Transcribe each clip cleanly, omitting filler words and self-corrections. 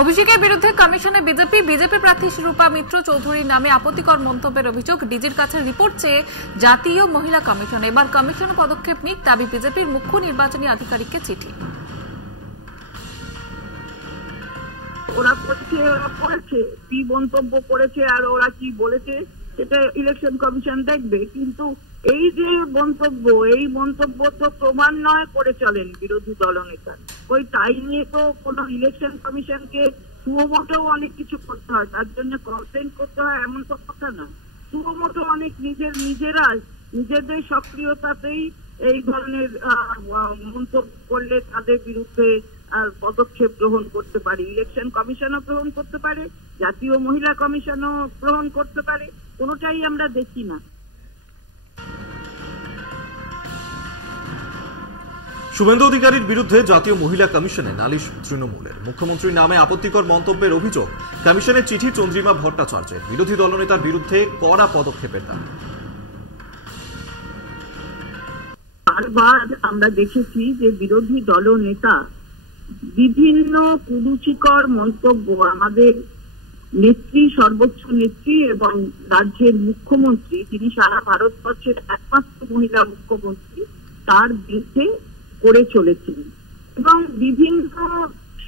অভিষেকের বিরুদ্ধে কমিশনে বিজেপি প্রার্থী রূপা মিত্র চৌধুরীর নামে আপত্তিকর মন্তব্যের অভিযোগ, ডিজির কাছে রিপোর্ট চেয়ে জাতীয় মহিলা কমিশন। এবার কমিশন পদক্ষেপ নিক, দাবি বিজেপির মুখ্য নির্বাচনী আধিকারিককে চিঠি। ওরা করেছে কি মন্তব্য করেছে আর ওরা কি বলেছে সেটা ইলেকশন কমিশন দেখবে, কিন্তু এই যে এই মন্তব্য তো ক্রমান্বয়ে করে চলেন বিরোধী দলনেতা। ওই তাই নিয়ে তো কোনো ইলেকশন কমিশনকে সুমোটেও অনেক কিছু করতে হয়, তার জন্য কমপ্লেন করতে হয় এমন তো কথা না। সুমোটো অনেক নিজেদের সক্রিয়তাতেই এই ধরনের মন্তব্য করলে তাদের বিরুদ্ধে পদক্ষেপ গ্রহণ করতে পারে। ইলেকশন কমিশনও গ্রহণ করতে পারে, জাতীয় মহিলা কমিশনও গ্রহণ করতে পারে, কোনোটাই আমরা দেখি না। শুভেন্দু অধিকারীর বিরুদ্ধে জাতীয় মহিলা কমিশনে নালিশ তৃণমূলের। মুখ্যমন্ত্রীর নামে আপত্তিকর মন্তব্যের অভিযোগ, কমিশনের চিঠি চন্দ্রিমা ভট্টাচার্যের। বিরোধী দলনেতার বিরুদ্ধে কড়া পদক্ষেপের দাবি। বারবার আমরা দেখেছি যে বিরোধী দলনেতা বিভিন্ন কুরুচিকর মন্তব্য আমাদের নেত্রী, সর্বোচ্চ নেত্রী এবং রাজ্যের মুখ্যমন্ত্রী, তিনি সারা ভারতবর্ষের একমাত্র মহিলা মুখ্যমন্ত্রী, তার বিরুদ্ধে করে চলেছেন এবং বিভিন্ন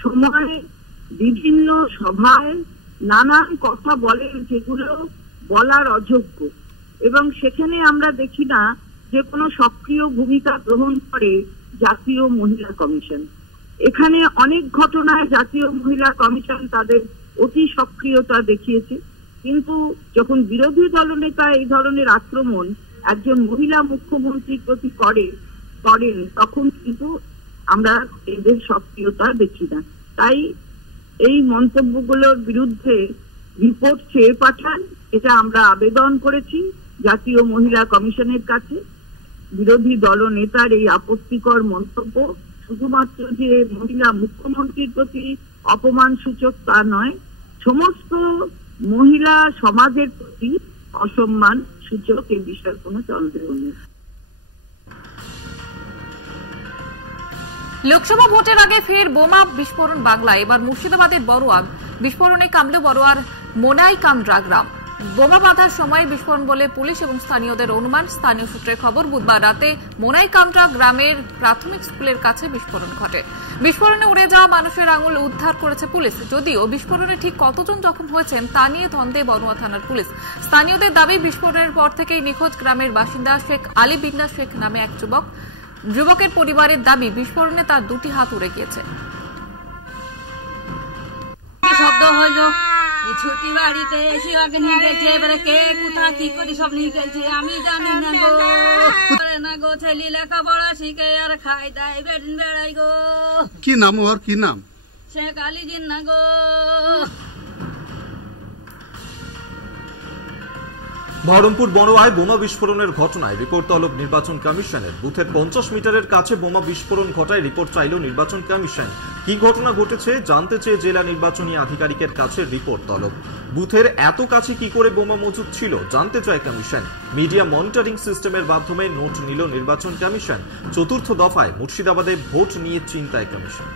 সময়ে বিভিন্ন সভায় নানান কথা বলেন যেগুলো বলার অযোগ্য, এবং সেখানে আমরা দেখি না যে কোনো সক্রিয় ভূমিকা গ্রহণ করে জাতীয় মহিলা কমিশন। এখানে অনেক ঘটনায় জাতীয় মহিলা কমিশন তাদের অতি সক্রিয়তা দেখিয়েছে, কিন্তু যখন বিরোধী দলনেতা এই ধরনের আক্রমণ একজন মহিলা মুখ্যমন্ত্রীর প্রতি করেন তখন কিন্তু আমরা এদের সক্রিয়তা দেখি না। তাই এই মন্তব্যগুলোর বিরুদ্ধে রিপোর্ট চেয়ে পাঠান, এটা আমরা আবেদন করেছি জাতীয় মহিলা কমিশনের কাছে। বিরোধী দলনেতার এই আপত্তিকর মন্তব্য শুধুমাত্র যে মহিলা মুখ্যমন্ত্রীর প্রতি অপমান সূচক তা নয়, সমস্ত মহিলা সমাজের প্রতি অসম্মান সূচক, এই বিষয়ে কোনো সন্দেহ নেই। লোকসভা ভোটের আগে ফের বোমা বিস্ফোরণ বাংলায়। এবার মুর্শিদাবাদের বড়োয়া বিস্ফোরণে কামল বড়োয়ার মোনাইকামরা গ্রাম। বোমা বাঁধার সময় বিস্ফোরণ বলে পুলিশ এবং স্থানীয়দের অনুমান। স্থানীয় সূত্রের খবর, বুধবার রাতে মোনাইকামরা গ্রামের প্রাথমিক স্কুলের কাছে বিস্ফোরণ ঘটে। বিস্ফোরণে উড়ে যাওয়া মানুষের আঙুল উদ্ধার করেছে পুলিশ। যদিও বিস্ফোরণে ঠিক কতজন জখম হয়েছেন তা নিয়ে দ্বন্দ্বে বড়োয়া থানার পুলিশ। স্থানীয়দের দাবি, বিস্ফোরণের পর থেকেই নিখোঁজ গ্রামের বাসিন্দা শেখ আলী বিল্লাহ শেখ নামে এক যুবকের পরিবারের দাবি, বিস্ফোরণে তার দুটি হাত উড়ে গিয়েছে। শব্দ হইল, ছুটি বাড়িতে এসে আগে নিয়ে গেছে, এবারে কে কোথা কি করে সব নিয়ে গেছে আমি জানি না গো। ছেলে লেখাপড়া শিখে আর খাই দায় বেড়িন বেড়াই গো। কি নাম ওর, কি নাম? শেখ আলী জিন্না গো। বহরমপুর বড়োয়ায় বোমা বিস্ফোরণের ঘটনায় রিপোর্ট তলব নির্বাচন কমিশনের। বুথের 50 মিটারের কাছে বোমা বিস্ফোরণ ঘটায় রিপোর্ট চাইল নির্বাচন কমিশন। কি ঘটনা ঘটেছে জানতে চেয়ে জেলা নির্বাচনী আধিকারিকের কাছে রিপোর্ট তলব। বুথের এত কাছে কি করে বোমা মজুদ ছিল জানতে চায় কমিশন। মিডিয়া মনিটরিং সিস্টেমের মাধ্যমে নোট নিল নির্বাচন কমিশন। চতুর্থ দফায় মুর্শিদাবাদে ভোট নিয়ে চিন্তায় কমিশন।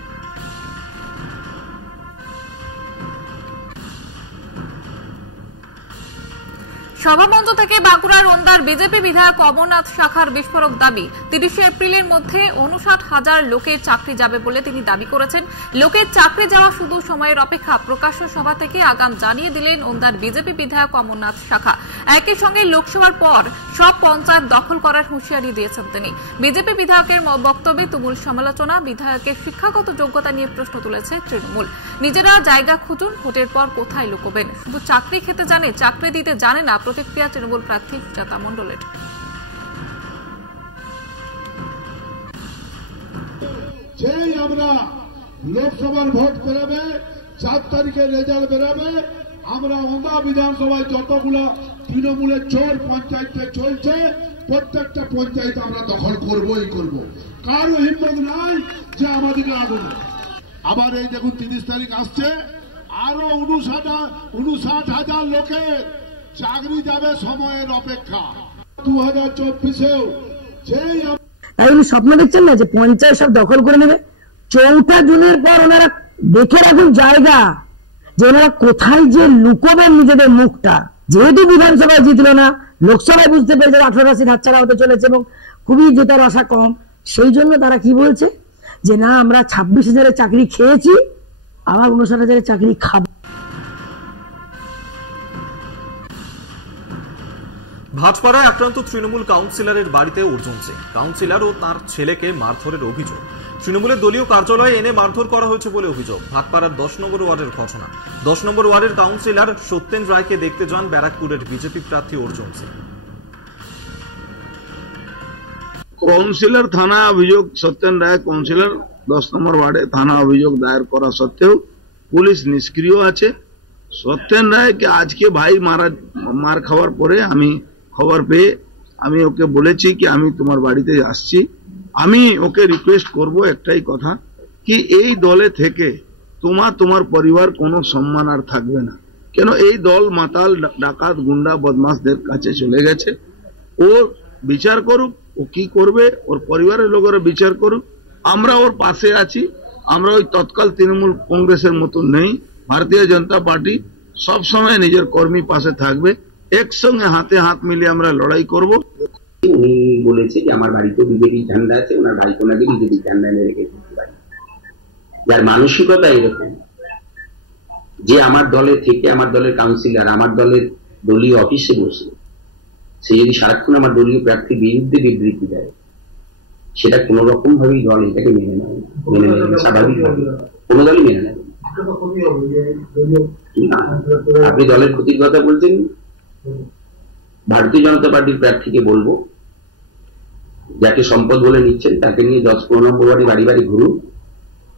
সভামঞ্চ থেকে বাঁকুড়ার ওন্দার বিজেপি বিধায়ক অমরনাথ শাখার বিস্ফোরক দাবি, 30 এপ্রিলের মধ্যে 59,000 লোকের চাকরি যাবে বলে তিনি দাবি করেছেন। লোকের চাকরি যাওয়া শুধু সময়ের অপেক্ষা। প্রকাশ্য সভা থেকে আগাম জানিয়ে দিলেন ওন্দার বিজেপি বিধায়ক অমরনাথ শাখা। একই সঙ্গে লোকসভার পর সব পঞ্চায়েত দখল করার হুঁশিয়ারি দিয়েছেন তিনি। বিজেপি বিধায়কের বক্তব্যে তুমুল সমালোচনা। বিধায়কের শিক্ষাগত যোগ্যতা নিয়ে প্রশ্ন তুলেছে তৃণমূল। নিজেরা জায়গা খুঁজুন, ভোটের পর কোথায় লুকোবেন? শুধু চাকরি খেতে জানে, চাকরি দিতে জানে না। প্রতিক্রিয়া তৃণমূল প্রার্থী সুজাতা মণ্ডলের। যেই আমরা লোকসভার ভোট বেরোবে, 4 তারিখে রেজাল্ট বেরোবে, আমরা ওন্দা বিধানসভায় যতগুলো তৃণমূলের চোর পঞ্চায়েতে চলছে প্রত্যেকটা পঞ্চায়েত আমরা দখল করবই করব। কারো হিম্মত নাই যে আমাদেরকে আগুন। আবার এই দেখুন 30 তারিখ আসছে, আরো 59,000 লোকের চাকরি যাবে সময়ের অপেক্ষা। 2024-এও যেই উনি স্বপ্ন দেখছেন না যে পঞ্চায়েত সব দখল করে নেবে। 4 জুনের পর ওনারা দেখে রাখুন জায়গা যে ওনারা কোথায় যে লুকোবেন নিজেদের মুখটা। যেহেতু বিধানসভায় জিতলো না, লোকসভায় বুঝতে পেরেছে 18 হাতছাড়া হতে চলেছে এবং খুবই জেতার আশা কম, সেই জন্য তারা কি বলছে যে না আমরা 26,000-এর চাকরি খেয়েছি, আবার 59,000-এর চাকরি খাবো। ভাটপাড়ায় আক্রান্ত তৃণমূল কাউন্সিলরের বাড়িতে অর্জুন সিং, কাউন্সিলর ও তার ছেলেকে মারধরের অভিযোগ। তৃণমূলের দলীয় কার্যালয়ে এনে মারধর করা হয়েছে বলে অভিযোগ। ভাটপাড়ার 10 নম্বর ওয়ার্ডের ঘটনা। 10 নম্বর ওয়ার্ডের কাউন্সিলর সত্যেন রায়কে দেখতে যান ব্যারাকপুরের বিজেপি প্রার্থী অর্জুন সিং। কাউন্সিলর থানা অভিযোগ, সত্যেন রায় কাউন্সিলর 10 নম্বর ওয়ার্ডে থানা অভিযোগ দায়ের করা সত্ত্বেও পুলিশ নিষ্ক্রিয় আছে। সত্যেন রায়কে আজকে ভাই মার খাওয়ার পরে আমি খবর পেয়ে আমি ওকে বলেছি কি আমি তোমার বাড়িতে আসছি। আমি ওকে রিকোয়েস্ট করব একটাই কথা, কি এই দলে থেকে তোমার পরিবার কোনো সম্মান আর থাকবে না। কেন এই দল মাতাল ডাকাত গুন্ডা বদমাশদের কাছে চলে গেছে। ও বিচার করুক, ও কি করবে, ওর পরিবারের লোকেরা বিচার করুক। আমরা ওর পাশে আছি। আমরা ওই তৎকাল তৃণমূল কংগ্রেসের মতো নেই। ভারতীয় জনতা পার্টি সবসময় নিজের কর্মী পাশে থাকবে। একসঙ্গে হাতে হাত মিলিয়ে আমরা লড়াই করব। উনি বলেছে যে আমার বাড়িতে বিজেপি ঝান্ডা আছে, ওনার ভাইকে ওনাকে বিজেপি ঝান্ডা এনে রেখে দিতে পারি। যার মানসিকতা এরকম যে আমার দলে থেকে, আমার দলের কাউন্সিলর আমার দলের দলীয় অফিসে বসে সে যদি সারাক্ষণ আমার দলীয় প্রার্থীর বিরুদ্ধে বিবৃতি দেয়, সেটা কোন রকম ভাবেই দল এটাকে মেনে নেয় না, স্বাভাবিকভাবে কোন দলই মেনে নেয়। আপনি দলের ক্ষতির কথা বলছেন, ভারতীয় জনতা পার্টির প্রার্থীকে বলবো যাকে সম্পদ বলে নিচ্ছেন তাকে নিয়ে 10-15 নম্বর ওয়ার্ডে বাড়ি বাড়ি ঘুরুন,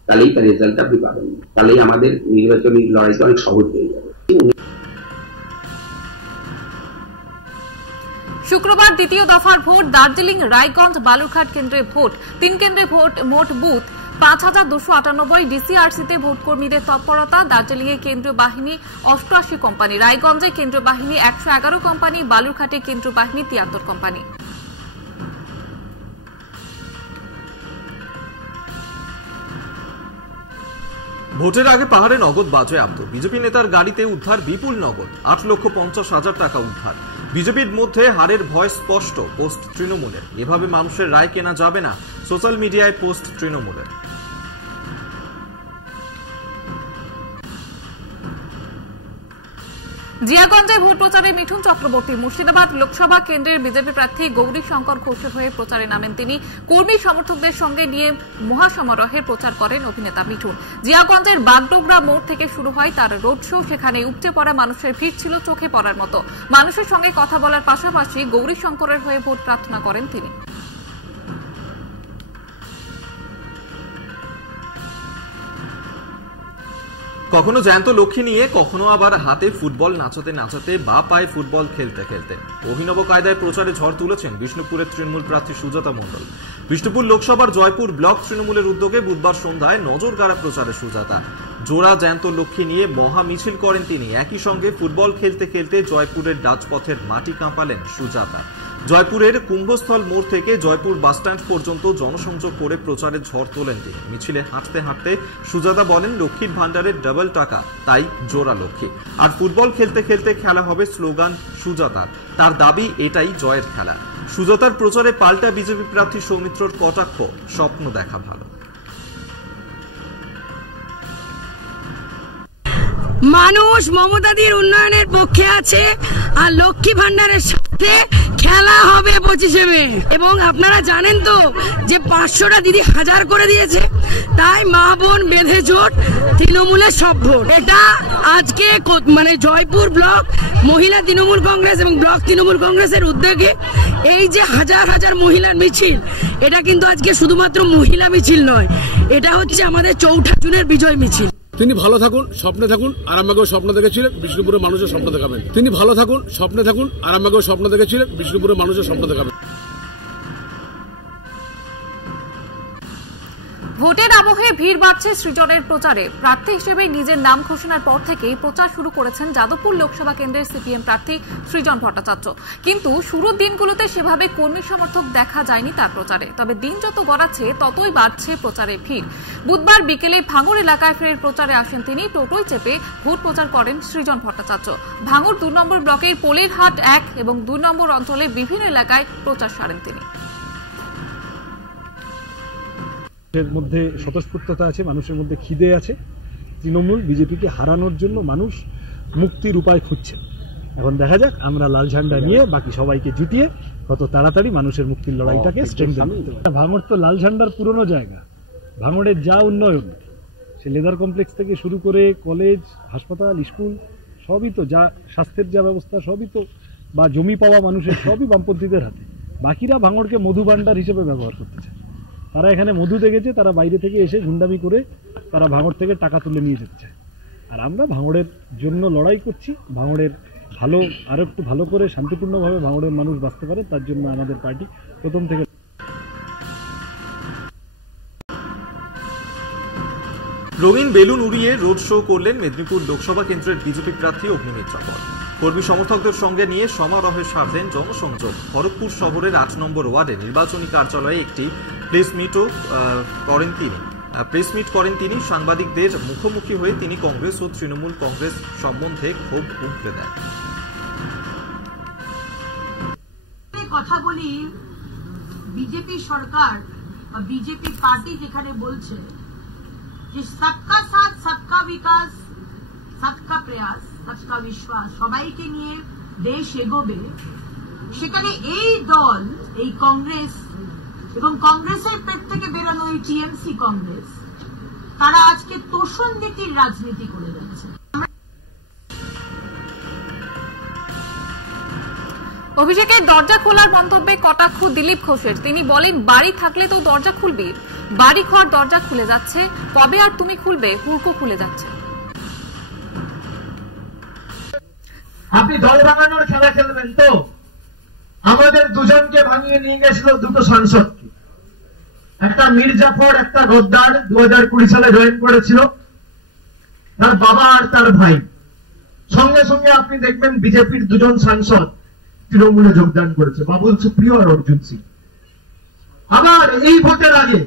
তাহলেই তার রেজাল্ট আপনি পাবেন। তাহলেই আমাদের নির্বাচনী লড়াইটা অনেক সহজ হয়ে যাবে। শুক্রবার দ্বিতীয় দফার ভোট। দার্জিলিং, রায়গঞ্জ, বালুরঘাট কেন্দ্রে ভোট। 3 কেন্দ্রে ভোট, মোট বুথ 5,298। ডিসিআরসিতে ভোটকর্মীদের তৎপরতা। দার্জিলিংয়ে কেন্দ্রীয় বাহিনী 88 কোম্পানি, রায়গঞ্জে কেন্দ্রীয় বাহিনী 111 কোম্পানি, বালুরঘাটে কেন্দ্রীয় বাহিনী 73 কোম্পানি। ভোটের আগে পাহাড়ে নগদ বাজেয়াপ্ত। বিজেপি নেতার গাড়িতে উদ্ধার বিপুল নগদ, 8,50,000 টাকা উদ্ধার। বিজেপির মধ্যে হারের ভয় স্পষ্ট, পোস্ট তৃণমূলের। এভাবে মানুষের রায় কেনা যাবে না, সোশ্যাল মিডিয়ায় পোস্ট তৃণমূলের। জিয়াগঞ্জে ভোট প্রচারে মিঠুন চক্রবর্তী। মুর্শিদাবাদ লোকসভা কেন্দ্রের বিজেপি প্রার্থী গৌরী শঙ্কর ঘোষের হয়ে প্রচারে নামেন তিনি। কর্মী সমর্থকদের সঙ্গে নিয়ে মহাসমারোহে প্রচার করেন অভিনেতা মিঠুন। জিয়াগঞ্জের বাগডোগরা মোড় থেকে শুরু হয় তার রোড শো। সেখানে উপচে পড়া মানুষের ভিড় ছিল চোখে পড়ার মতো। মানুষের সঙ্গে কথা বলার পাশাপাশি গৌরী শঙ্করের হয়ে ভোট প্রার্থনা করেন তিনি। কখনো জ্যান্ত লক্ষ্মী নিয়ে, কখনো আবার হাতে ফুটবল নাচাতে নাচাতে বা পায়ে ফুটবল খেলতে খেলতে অভিনব কায়দায় প্রচারে ঝড় তুলেছেন বিষ্ণুপুরের তৃণমূল প্রার্থী সুজাতা মণ্ডল। বিষ্ণুপুর লোকসভার জয়পুর ব্লক তৃণমূলের উদ্যোগে বুধবার সন্ধ্যায় নজর কাড়া প্রচারে সুজাতা। জোড়া জ্যান্ত লক্ষ্মী নিয়ে মহা মিছিল করেন তিনি। একই সঙ্গে ফুটবল খেলতে খেলতে জয়পুরের রাজপথের মাটি কাঁপালেন সুজাতা। জয়পুরের কুম্ভস্থল মোড় থেকে জয়পুর বাসস্ট্যান্ড পর্যন্ত জনসংযোগ করে প্রচারে ঝড় তোলেন তিনি। মিছিলে হাঁটতে হাঁটতে সুজাতা বলেন, লক্ষ্মীর ভান্ডারের ডাবল টাকা, তাই জোড়া লক্ষ্মী। আর ফুটবল খেলতে খেলতে খেলা হবে স্লোগান সুজাতার। তার দাবি এটাই জয়ের খেলা। সুজাতার প্রচারে পাল্টা বিজেপি প্রার্থী সৌমিত্রর কটাক্ষ, স্বপ্ন দেখা ভালো। মানুষ মমতাদির উন্নয়নের পক্ষে আছে, আর লক্ষ্মী ভান্ডারের সাথে খেলা হবে 25শে মে। এবং আপনারা জানেন তো যে 500টা দিদি 1000 করে দিয়েছে, তাই মা বোন বেঁধে জোট, তৃণমূলের সব ভোট। এটা আজকে মানে জয়পুর ব্লক মহিলা তৃণমূল কংগ্রেস এবং ব্লক তৃণমূল কংগ্রেসের উদ্যোগে এই যে হাজার হাজার মহিলার মিছিল, এটা কিন্তু আজকে শুধুমাত্র মহিলা মিছিল নয়, এটা হচ্ছে আমাদের 4ঠা জুনের বিজয় মিছিল। তিনি ভালো থাকুন, স্বপ্নে থাকুন, আর আমাকেও স্বপ্ন দেখেছিলেন বিষ্ণুপুরের মানুষের স্বপ্ন দেখাবেন। তিনি ভালো থাকুন, স্বপ্নে থাকুন, আর আমাকেও স্বপ্ন দেখেছিলেন বিষ্ণুপুরের মানুষের স্বপ্ন দেখাবেন। ভোটের আবহে ভিড় বাড়ছে সৃজনের প্রচারে। প্রার্থী হিসেবে নিজের নাম ঘোষণার পর থেকেই প্রচার শুরু করেছেন যাদবপুর লোকসভা কেন্দ্রের সিপিএম প্রার্থী সৃজন ভট্টাচার্য। কিন্তু শুরুর দিনগুলোতে সেভাবে কর্মী সমর্থক দেখা যায়নি তার প্রচারে। তবে দিন যত গড়াচ্ছে ততই বাড়ছে প্রচারের ভিড়। বুধবার বিকেলে ভাঙড় এলাকায় ফের প্রচারে আসেন তিনি। টোটোয় চেপে ভোট প্রচার করেন সৃজন ভট্টাচার্য। ভাঙড় 2 নম্বর ব্লকের পোলেরহাট 1 এবং 2 নম্বর অঞ্চলের বিভিন্ন এলাকায় প্রচার সারেন তিনি। এর মধ্যে স্বতঃস্ফূর্ততা আছে, মানুষের মধ্যে খিদে আছে। তৃণমূল বিজেপিকে হারানোর জন্য মানুষ মুক্তির উপায় খুঁজছে। এখন দেখা যাক আমরা লাল ঝান্ডা নিয়ে বাকি সবাইকে জুটিয়ে কত তাড়াতাড়ি মানুষের মুক্তির লড়াইটাকে স্ট্রেংথেন করতে পারি। ভাঙড় তো লাল ঝান্ডার পুরনো জায়গা। ভাঙড়ের যা উন্নয়ন, সে লেদার কমপ্লেক্স থেকে শুরু করে কলেজ, হাসপাতাল, স্কুল সবই তো, যা স্বাস্থ্যের যা ব্যবস্থা সবই তো, বা জমি পাওয়া মানুষের সবই বামপন্থীদের হাতে। বাকিরা ভাঙড়কে মধু ভান্ডার হিসেবে ব্যবহার করতে চায়। তারা এখানে মধু দেখেছে, তারা বাইরে থেকে এসে গুন্ডামি করে তারা ভাঙড় থেকে টাকা তুলে নিয়ে যেতে চায়। আর আমরা ভাঙড়ের জন্য লড়াই করছি। ভাঙড়ের ভালো, আরো একটু ভালো করে শান্তিপূর্ণভাবে ভাঙড়ের মানুষ বাঁচতে পারে, তার জন্য আমাদের পার্টি প্রথম থেকে। রঙিন বেলুন উড়িয়ে রোড শো করলেন মেদিনীপুর লোকসভা কেন্দ্রের বিজেপি প্রার্থী অগ্নিমিত্রা কর। কর্মী সমর্থকদের সঙ্গে নিয়ে সমারোহে সারলেন জনসংযোগ। খড়গপুর শহরের 8 নম্বর ওয়ার্ডে নির্বাচনী কার্যালয়ে একটি প্রেস মিট করেন তিনি। সাংবাদিকদের মুখোমুখি হয়ে তিনি কংগ্রেস ও তৃণমূল কংগ্রেস সম্বন্ধে ক্ষোভ উগরে দেন। কথা বলি, বিজেপি সরকার বা বিজেপি পার্টি যেখানে বলছে যে সবকা সাথ সবকা বিকাশ সবকা প্রয়াস সবকা বিশ্বাস, সবাইকে নিয়ে দেশ এগোবে, সেখানে এই দল, এই কংগ্রেস এবং কংগ্রেসের পেট থেকে বেরোনো এই টিএমসি কংগ্রেস, তারা আজকে তোষণ নীতির রাজনীতি করে যাচ্ছে। অভিষেকের দরজা খোলার মন্তব্যে কটাক্ষ দিলীপ ঘোষের। তিনি বলেন, বাড়ি থাকলে তো দরজা খুলবি, বাড়ি ঘর দরজা খুলে যাচ্ছে, কবে আর তুমি খুলবে, হুড়কো খুলে যাচ্ছে। আপনি দল ভাঙানোর খেলা খেলবেন তো? আমাদের দুজনকে ভাঙিয়ে নিয়ে গেছিল দুটো সাংসদকে, একটা মীর জাফর, একটা গদ্দার, 2020 সালে জয়েন করেছিল, তার বাবা আর তার ভাই। সঙ্গে সঙ্গে আপনি দেখবেন বিজেপির 2জন সাংসদ তৃণমূলে যোগদান করেছে, বাবুল সুপ্রিয় আর অর্জুন সিং। আবার এই ভোটের আগে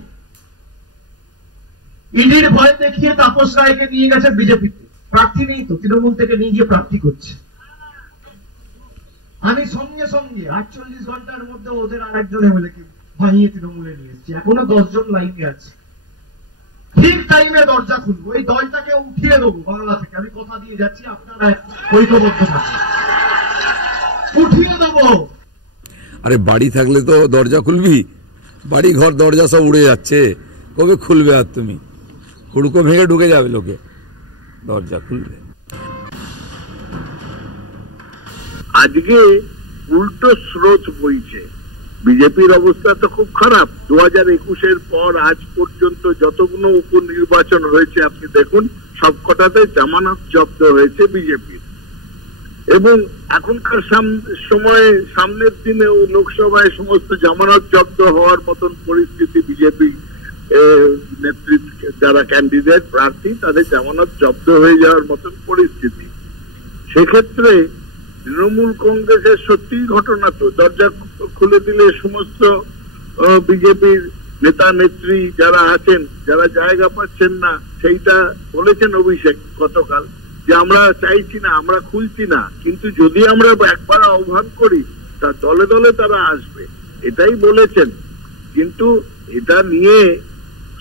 ইডির ভয় দেখিয়ে তাপস রায়কে নিয়ে গেছে বিজেপিতে, প্রার্থী নেই তো, তৃণমূল থেকে নিয়ে গিয়ে প্রার্থী করছে। আমি সঙ্গে সঙ্গে 48 ঘন্টার মধ্যে ওদের আর একজন এমএলএকে ভাঙিয়ে তৃণমূলে নিয়ে এসেছি। এখনো 10 জন লাইনে আছে। ঠিক টাইমে দরজা খুলবো, এই দলটাকে উঠিয়ে দেবো বাংলা থেকে, আমি কথা দিয়ে যাচ্ছি, আপনারা ঐক্যবদ্ধ থাকুন, উঠিয়ে দেবো। আরে বাড়ি থাকলে তো দরজা খুলবি, বাড়ি ঘর দরজা সব উড়ে যাচ্ছে, কবে খুলবে? আর তুমি হুড়কো ভেঙে ঢুকে যাবে লোকে, দরজা খুলবে। আজকে উল্টো স্রোত বইছে। বিজেপির অবস্থা তো খুব খারাপ। 2021-এর পর আজ পর্যন্ত যতগুলো উপনির্বাচন হয়েছে আপনি দেখুন, সবকটাতে জামানত জব্দ হয়েছে বিজেপির। এবং এখনকার সময়ে, সামনের দিনেও লোকসভায় সমস্ত জামানত জব্দ হওয়ার মতন পরিস্থিতি, বিজেপি নেতৃত্ব যারা ক্যান্ডিডেট প্রার্থী তাদের জামানত জব্দ হয়ে যাওয়ার মতন পরিস্থিতি। সেক্ষেত্রে তৃণমূল কংগ্রেসের সত্যিই ঘটনা তো, দরজা খুলে দিলে সমস্ত বিজেপির নেতা নেত্রী যারা আছেন, যারা জায়গা পাচ্ছেন না, সেইটা বলেছেন অভিষেক গতকাল, যে আমরা চাইছি না, আমরা খুলছি না, কিন্তু যদি আমরা একবার আহ্বান করি তা দলে দলে তারা আসবে, এটাই বলেছেন। কিন্তু এটা নিয়ে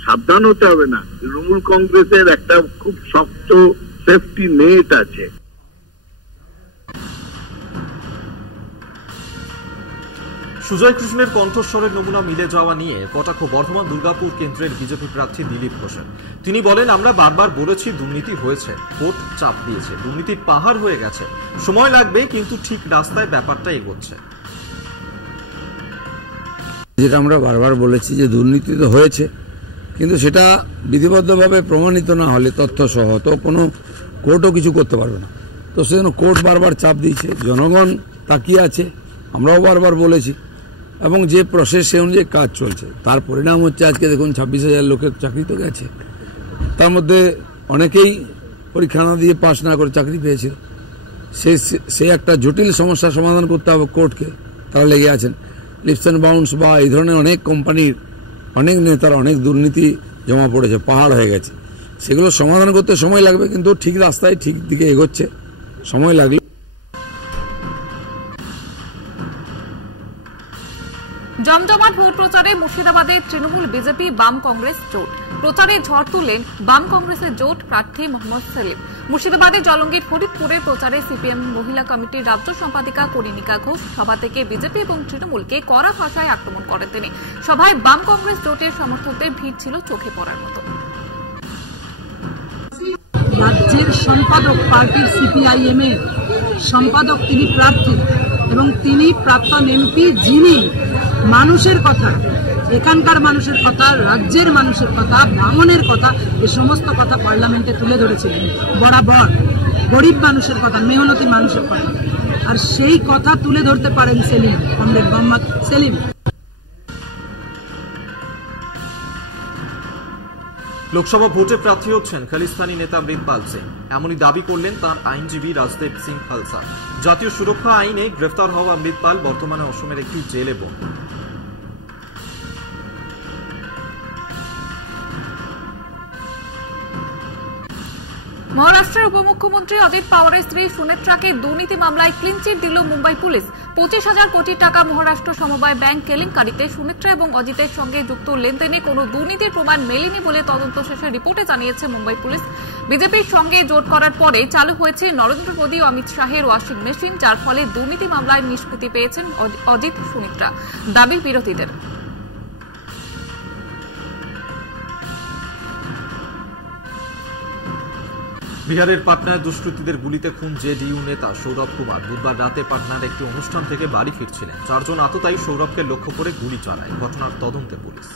সাবধান হতে হবে না। তৃণমূল কংগ্রেসের একটা খুব শক্ত সেফটি নেট আছে। সুজয় কৃষ্ণের কণ্ঠস্বরের নমুনা মিলে যাওয়া নিয়ে কটাক্ষ বর্ধমান দুর্গাপুর কেন্দ্রের বিজেপি প্রার্থী দিলীপ ঘোষের। তিনি বলেন, আমরা বারবার বলেছি দুর্নীতি হয়েছে, কোর্ট চাপ দিয়েছে, দুর্নীতির পাহাড় হয়ে গেছে, সময় লাগবে, কিন্তু ঠিক রাস্তায় ব্যাপারটা এগোচ্ছে। যেটা আমরা বারবার বলেছি যে দুর্নীতি তো হয়েছে, কিন্তু সেটা বিধিবদ্ধভাবে প্রমাণিত না হলে, তথ্য সহ, তো কোনো কোর্টও কিছু করতে পারবে না। তো সেজন্য কোর্ট বারবার চাপ দিয়েছে, জনগণ তাকিয়ে আছে। আমরাও বারবার বলেছি এবং যে প্রসেস সে অনুযায়ী কাজ চলছে। তার পরিণাম হচ্ছে আজকে দেখুন 26,000 লোকের চাকরি তো গেছে, তার মধ্যে অনেকেই পরীক্ষা না দিয়ে পাশ না করে চাকরি পেয়েছিল। সে একটা জটিল সমস্যার সমাধান করতে হবে কোর্টকে, তারা লেগে আছেন। লিপস অ্যান্ড বাউন্স বা এই ধরনের অনেক কোম্পানির অনেক নেতার অনেক দুর্নীতি জমা পড়েছে, পাহাড় হয়ে গেছে, সেগুলো সমাধান করতে সময় লাগবে, কিন্তু ঠিক রাস্তায় ঠিক দিকে এগোচ্ছে, সময় লাগলে। জমজমাট ভোট প্রচারে মুর্শিদাবাদে তৃণমূল বিজেপি বাম কংগ্রেস জোট। প্রচারে ঝড় তুললেন বাম কংগ্রেসের জোট প্রার্থী মোহাম্মদ সেলিম। মুর্শিদাবাদে জলঙ্গির ফরিদপুরে প্রচারে সিপিএম মহিলা কমিটির রাজ্য সম্পাদিকা কনিনিকা ঘোষ সভা থেকে বিজেপি এবং তৃণমূলকে কড়া ভাষায় আক্রমণ করেন তিনি। সভায় বাম কংগ্রেস জোটের সমর্থকদের ভিড় ছিল চোখে পড়ার মতো। রাজ্যের সম্পাদক পার্টির সিপিআইএম এর সম্পাদক তিনি প্রার্থী এবং তিনি প্রাক্তন এমপি, যিনি মানুষের কথা, এখানকার মানুষের কথা, রাজ্যের মানুষের কথা, ভাঙনের কথা, এ সমস্ত কথা পার্লামেন্টে তুলে ধরেছিলেন বরাবর। গরিব মানুষের কথা, মেহনতি মানুষের কথা, আর সেই কথা তুলে ধরতে পারেন সেলিম, কমরেড মোহাম্মদ সেলিম। লোকসভা ভোটে প্রার্থী হচ্ছেন খালিস্তানি নেতা অমৃতপাল সিং, এমনই দাবি করলেন তার আইনজীবী রাজদেব সিং খালসা। জাতীয় সুরক্ষা আইনে গ্রেফতার হওয়া অমৃতপাল বর্তমানে অসমের একটি জেলে বন্দী। মহারাষ্ট্রের উপমুখ্যমন্ত্রী অজিত পাওয়ারের স্ত্রী সুনেত্রাকে দুর্নীতি মামলায় ক্লিনচিট দিল মুম্বাই পুলিশ। 25,000 কোটি টাকা মহারাষ্ট্র সমবায় ব্যাংক কেলেঙ্কারিতে সুনেত্রা এবং অজিতের সঙ্গে যুক্ত লেনদেনে কোনো দুর্নীতির প্রমাণ মেলেনি বলে তদন্ত শেষে রিপোর্টে জানিয়েছে মুম্বাই পুলিশ। বিজেপির সঙ্গে জোট করার পরে চালু হয়েছে নরেন্দ্র মোদী ও অমিত শাহের ওয়াশিং মেশিন, যার ফলে দুর্নীতি মামলায় নিষ্পত্তি পেয়েছেন অজিত সুনেত্রা। দাবি বিরোধীদের। বিহারের পাটনায় দুষ্কৃতীদের গুলিতে খুন জেডিইউ নেতা সৌরভ কুমার বুধবার রাতে পাটনার একটি অনুষ্ঠান থেকে বাড়ি ফিরছিলেন। 4 জন আততায়ী সৌরভকে লক্ষ্য করে গুলি চালায়। ঘটনার তদন্তে পুলিশ।